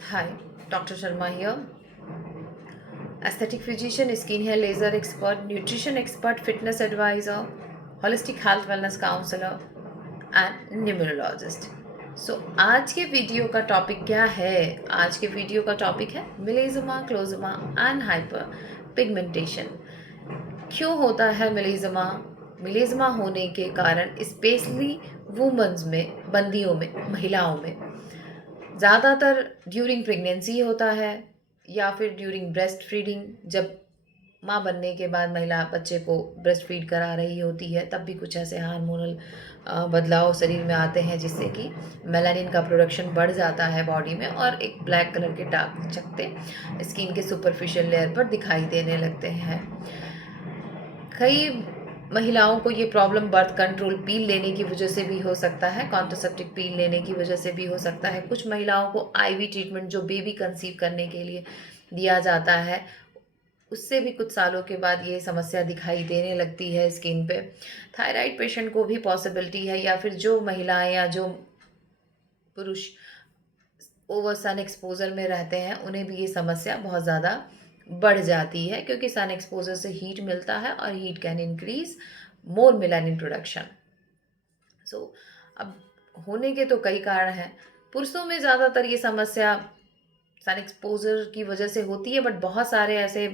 Hi, Dr. Sharma here. Aesthetic physician, skin hair laser expert, nutrition expert, fitness advisor, holistic health wellness counselor and numerologist. आज के video का topic क्या है? आज के video का टॉपिक है मिलेजमा, क्लोजमा एंड हाइपर पिगमेंटेशन। क्यों होता है मिलेजमा? मिलेजमा होने के कारण स्पेशली वुमेन्स में, बंदियों में, महिलाओं में ज़्यादातर ड्यूरिंग प्रेगनेंसी होता है या फिर ड्यूरिंग ब्रेस्ट फीडिंग, जब माँ बनने के बाद महिला बच्चे को ब्रेस्ट फीड करा रही होती है तब भी कुछ ऐसे हार्मोनल बदलाव शरीर में आते हैं जिससे कि मेलानिन का प्रोडक्शन बढ़ जाता है बॉडी में और एक ब्लैक कलर के डार्क चकत्ते स्किन के सुपरफिशियल लेयर पर दिखाई देने लगते हैं। कई महिलाओं को ये प्रॉब्लम बर्थ कंट्रोल पील लेने की वजह से भी हो सकता है, कॉन्ट्रासेप्टिव पील लेने की वजह से भी हो सकता है। कुछ महिलाओं को आईवी ट्रीटमेंट जो बेबी कंसीव करने के लिए दिया जाता है, उससे भी कुछ सालों के बाद ये समस्या दिखाई देने लगती है स्किन पे। थायराइड पेशेंट को भी पॉसिबिलिटी है, या फिर जो महिलाएं या जो पुरुष ओवर सन एक्सपोजर में रहते हैं उन्हें भी ये समस्या बहुत ज़्यादा बढ़ जाती है, क्योंकि सन एक्सपोजर से हीट मिलता है और heat can increase more melanin production. So अब होने के तो कई कारण हैं। पुरुषों में ज़्यादातर ये समस्या सन एक्सपोजर की वजह से होती है, बट बहुत सारे ऐसे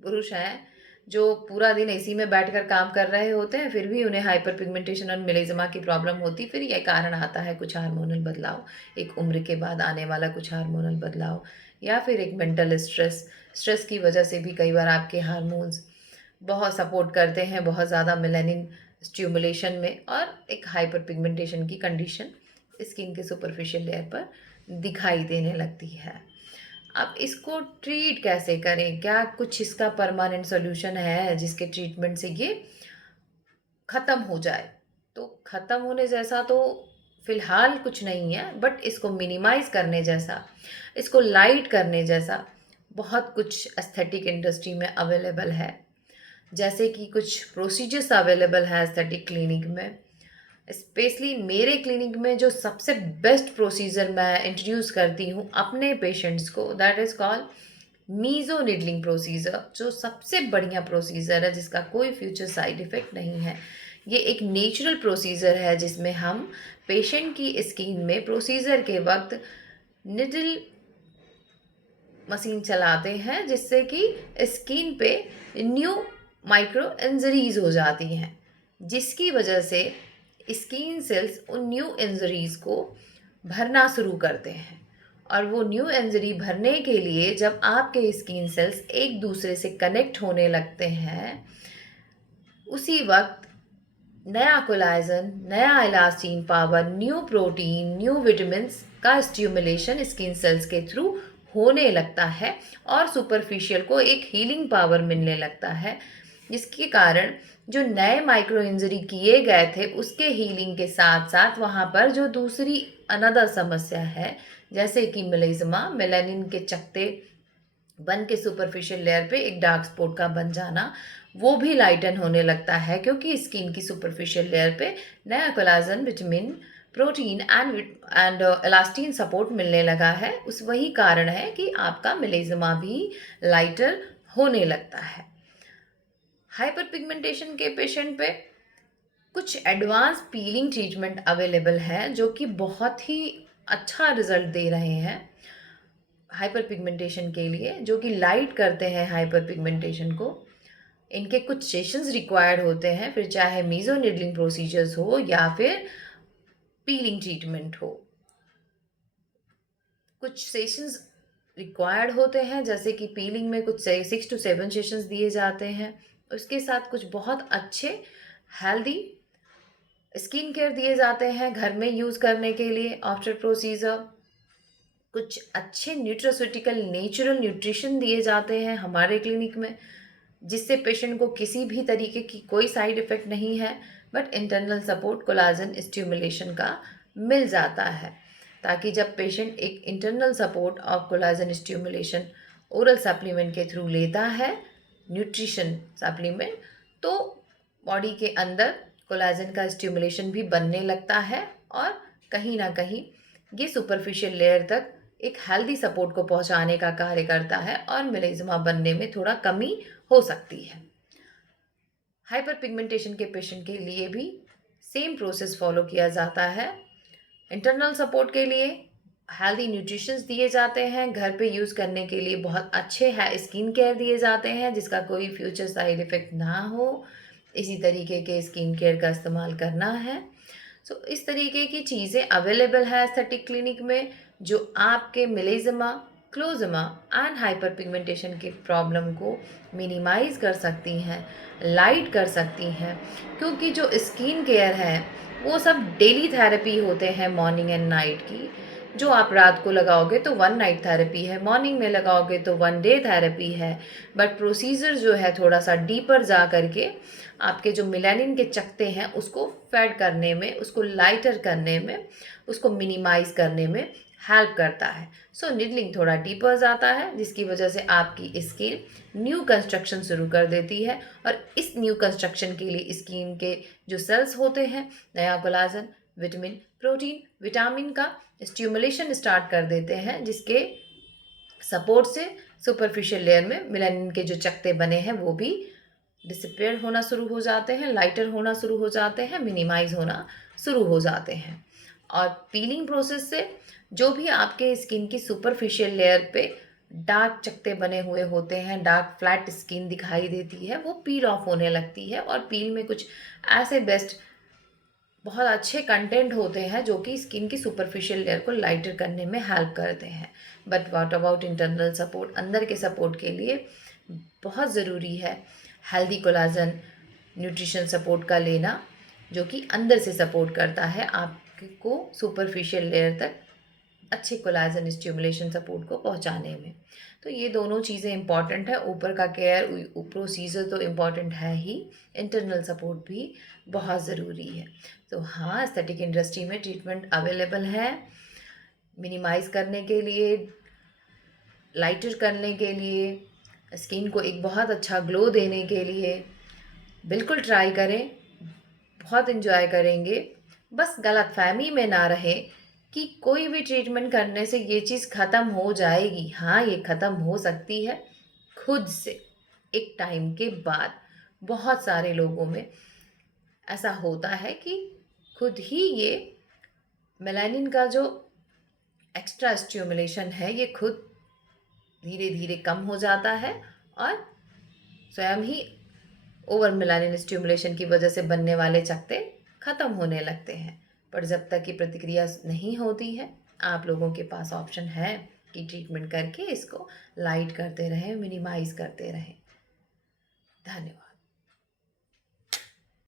पुरुष हैं जो पूरा दिन एसी में बैठकर काम कर रहे होते हैं, फिर भी उन्हें हाइपर पिगमेंटेशन और मेलेज़मा की प्रॉब्लम होती। फिर ये कारण आता है कुछ हार्मोनल बदलाव, एक उम्र के बाद आने वाला कुछ हार्मोनल बदलाव, या फिर एक मेंटल स्ट्रेस। स्ट्रेस की वजह से भी कई बार आपके हार्मोन्स बहुत सपोर्ट करते हैं, बहुत ज़्यादा मेलानिन स्टिमुलेशन में, और एक हाइपर पिगमेंटेशन की कंडीशन स्किन के सुपरफिशियल लेयर पर दिखाई देने लगती है। अब इसको ट्रीट कैसे करें? क्या कुछ इसका परमानेंट सॉल्यूशन है जिसके ट्रीटमेंट से ये ख़त्म हो जाए? तो ख़त्म होने जैसा तो फ़िलहाल कुछ नहीं है, बट इसको मिनिमाइज़ करने जैसा, इसको लाइट करने जैसा बहुत कुछ एस्थेटिक इंडस्ट्री में अवेलेबल है। जैसे कि कुछ प्रोसीजर्स अवेलेबल हैं एस्थेटिक क्लिनिक में। स्पेशली मेरे क्लिनिक में जो सबसे बेस्ट प्रोसीजर मैं इंट्रोड्यूस करती हूँ अपने पेशेंट्स को, that is called meso needling procedure, जो सबसे बढ़िया प्रोसीजर है जिसका कोई फ्यूचर साइड इफ़ेक्ट नहीं है। ये एक नेचुरल प्रोसीजर है जिसमें हम पेशेंट की स्किन में प्रोसीजर के वक्त निडल मशीन चलाते हैं, जिससे कि स्किन पे न्यू माइक्रो इंजरीज हो जाती हैं, जिसकी वजह से स्किन सेल्स उन न्यू इंजरीज को भरना शुरू करते हैं। और वो न्यू इंजरी भरने के लिए जब आपके स्किन सेल्स एक दूसरे से कनेक्ट होने लगते हैं, उसी वक्त नया कोलाजन, नया elastin power, new protein, new vitamins का स्टिमुलेशन स्किन सेल्स के थ्रू होने लगता है और सुपरफिशियल को एक हीलिंग पावर मिलने लगता है, जिसके कारण जो नए माइक्रो इंजरी किए गए थे उसके हीलिंग के साथ साथ वहाँ पर जो दूसरी अनदर समस्या है, जैसे कि मेलेज़मा, मेलानिन के चकत्ते बन के सुपरफिशियल लेयर पे एक डार्क स्पॉट का बन जाना, वो भी लाइटन होने लगता है, क्योंकि स्किन की सुपरफिशियल लेयर पे नया collagen, vitamin, protein and elastin support मिलने लगा है। उस वही कारण है कि आपका मेलेज़मा भी लाइटर होने लगता है। हाइपर पिगमेंटेशन के पेशेंट पे कुछ एडवांस पीलिंग ट्रीटमेंट अवेलेबल है जो कि बहुत ही अच्छा रिजल्ट दे रहे हैं हाइपर पिगमेंटेशन के लिए, जो कि लाइट करते हैं हाइपर पिगमेंटेशन को। इनके कुछ सेशंस रिक्वायर्ड होते हैं, फिर चाहे मीज़ो निडलिंग प्रोसीजर्स हो या फिर पीलिंग ट्रीटमेंट हो। कुछ सेशंस रिक्वायर्ड होते हैं, जैसे कि पीलिंग में कुछ 6 to 7 सेशंस दिए जाते हैं। उसके साथ कुछ बहुत अच्छे हेल्दी स्किन केयर दिए जाते हैं घर में यूज़ करने के लिए आफ्टर प्रोसीजर। कुछ अच्छे न्यूट्रास्यूटिकल नेचुरल न्यूट्रिशन दिए जाते हैं हमारे क्लिनिक में, जिससे पेशेंट को किसी भी तरीके की कोई साइड इफ़ेक्ट नहीं है, but internal support collagen stimulation का मिल जाता है, ताकि जब पेशेंट एक internal support of collagen stimulation oral supplement के थ्रू लेता है, न्यूट्रिशन सप्लीमेंट, तो बॉडी के अंदर कोलाजन का स्टिमुलेशन भी बनने लगता है और कहीं ना कहीं ये सुपरफिशियल लेयर तक एक हेल्दी सपोर्ट को पहुंचाने का कार्य करता है और मेलेजमा बनने में थोड़ा कमी हो सकती है। हाइपर पिगमेंटेशन के पेशेंट के लिए भी सेम प्रोसेस फॉलो किया जाता है। इंटरनल सपोर्ट के लिए हेल्दी न्यूट्रिशंस दिए जाते हैं, घर पे यूज़ करने के लिए बहुत अच्छे है स्किन केयर दिए जाते हैं जिसका कोई फ्यूचर साइड इफ़ेक्ट ना हो, इसी तरीके के स्किन केयर का इस्तेमाल करना है। सो इस तरीके की चीज़ें अवेलेबल है एस्थेटिक क्लिनिक में जो आपके मेलेज़मा, क्लोज़मा एंड हाइपर पिगमेंटेशन के प्रॉब्लम को मिनिमाइज़ कर सकती हैं, लाइट कर सकती हैं, क्योंकि जो स्किन केयर है वो सब डेली थेरेपी होते हैं मॉर्निंग एंड नाइट की। जो आप रात को लगाओगे तो वन नाइट थेरेपी है, मॉर्निंग में लगाओगे तो वन डे थेरेपी है। बट प्रोसीजर जो है थोड़ा सा डीपर जा करके आपके जो मेलानिन के चकते हैं उसको फेड करने में, उसको लाइटर करने में, उसको मिनिमाइज़ करने में हेल्प करता है। सो निडलिंग थोड़ा डीपर जाता है जिसकी वजह से आपकी स्किन न्यू कंस्ट्रक्शन शुरू कर देती है और इस न्यू कंस्ट्रक्शन के लिए स्किन के जो सेल्स होते हैं नया कोलाजन, विटामिन, प्रोटीन, विटामिन का स्टिमुलेशन स्टार्ट कर देते हैं जिसके सपोर्ट से सुपरफिशियल लेयर में मेलानिन के जो चकते बने हैं वो भी डिसिपेयर होना शुरू हो जाते हैं, लाइटर होना शुरू हो जाते हैं, मिनिमाइज होना शुरू हो जाते हैं। और पीलिंग प्रोसेस से जो भी आपके स्किन की सुपरफिशियल लेयर पे डार्क चकते बने हुए होते हैं, डार्क फ्लैट स्किन दिखाई देती है, वो पील ऑफ होने लगती है और पील में कुछ ऐसे बेस्ट बहुत अच्छे कंटेंट होते हैं जो कि स्किन की सुपरफिशियल लेयर को लाइटर करने में हेल्प करते हैं। But what about internal support, अंदर के सपोर्ट के लिए बहुत ज़रूरी है हेल्दी कोलाजन न्यूट्रिशन सपोर्ट का लेना जो कि अंदर से सपोर्ट करता है आपको सुपरफिशियल लेयर तक अच्छे कोलाजन स्टिमुलेशन सपोर्ट को पहुंचाने में। तो ये दोनों चीज़ें इंपॉर्टेंट है, ऊपर का केयर प्रोसीजर तो इम्पॉर्टेंट है ही, इंटरनल सपोर्ट भी बहुत ज़रूरी है। तो हाँ, एस्थेटिक इंडस्ट्री में ट्रीटमेंट अवेलेबल है मिनिमाइज़ करने के लिए, लाइटर करने के लिए, स्किन को एक बहुत अच्छा ग्लो देने के लिए। बिल्कुल ट्राई करें, बहुत इन्जॉय करेंगे। बस गलतफ़हमी में ना रहें कि कोई भी ट्रीटमेंट करने से ये चीज़ ख़त्म हो जाएगी। हाँ, ये ख़त्म हो सकती है खुद से, एक टाइम के बाद। बहुत सारे लोगों में ऐसा होता है कि खुद ही ये मेलानिन का जो एक्स्ट्रा स्टिमुलेशन है ये खुद धीरे धीरे कम हो जाता है और स्वयं ही ओवर मेलानिन स्टिमुलेशन की वजह से बनने वाले चकते ख़त्म होने लगते हैं। पर जब तक ये प्रतिक्रिया नहीं होती है आप लोगों के पास ऑप्शन है कि ट्रीटमेंट करके इसको लाइट करते रहें, मिनिमाइज़ करते रहें। धन्यवाद।